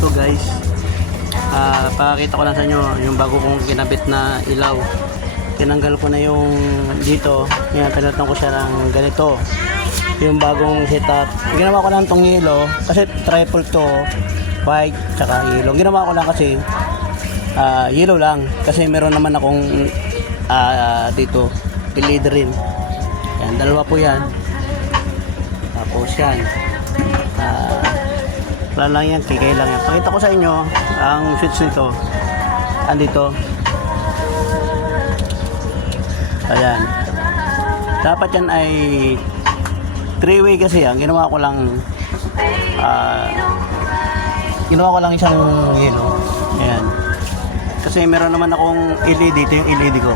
to guys. Pakita ko lang sa inyo yung bago kong kinabit na ilaw. Tinanggal ko na yung dito. Yan, pinatang ko siya ng ganito. Yung bagong setup. Ginawa ko lang tong yellow kasi triple to, white tsaka yellow. Ginawa ko lang kasi yellow lang kasi meron naman akong dito LED rin. Yan, dalawa po yan. Tapos yan. Wala lang yan, kikay lang yan. Pakita ko sa inyo ang switch nito. Andito. Ayan. Dapat yan ay 3-way kasi yan. Ginawa ko lang isang yellow. Ayan. Kasi meron naman akong LED. Ito yung LED ko.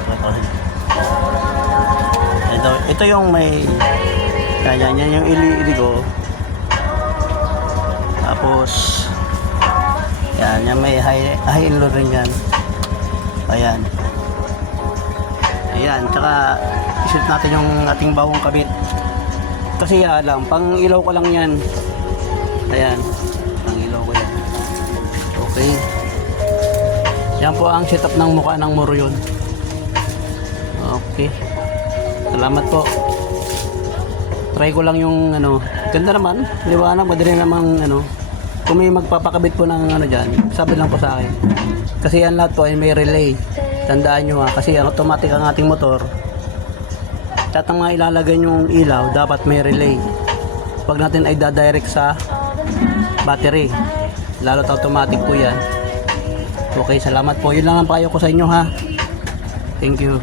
Ito yung may yan yung LED ko. Tapos yan may high and low rin yan. Ayan. Ayan, tsaka isit natin yung ating bawang kabit. Kasi alam, pang ilaw ko lang yan. Ayan, pang ilaw ko yan. Okay. Yan po ang setup ng mukha ng Moryon. Okay. Salamat po. Try ko lang yung ganda naman, liwanag, madali namang kung may magpapakabit po ng dyan, sabi lang po sa akin. Kasi yan lahat po ay may relay. Tandaan nyo kasi automatic ang ating motor. Lahat ng mga ilalagay yung ilaw, dapat may relay. Pag natin ay dadirect sa battery, lalo't automatic po yan. Okay, salamat po. Yun lang ang payo ko sa inyo ha. Thank you.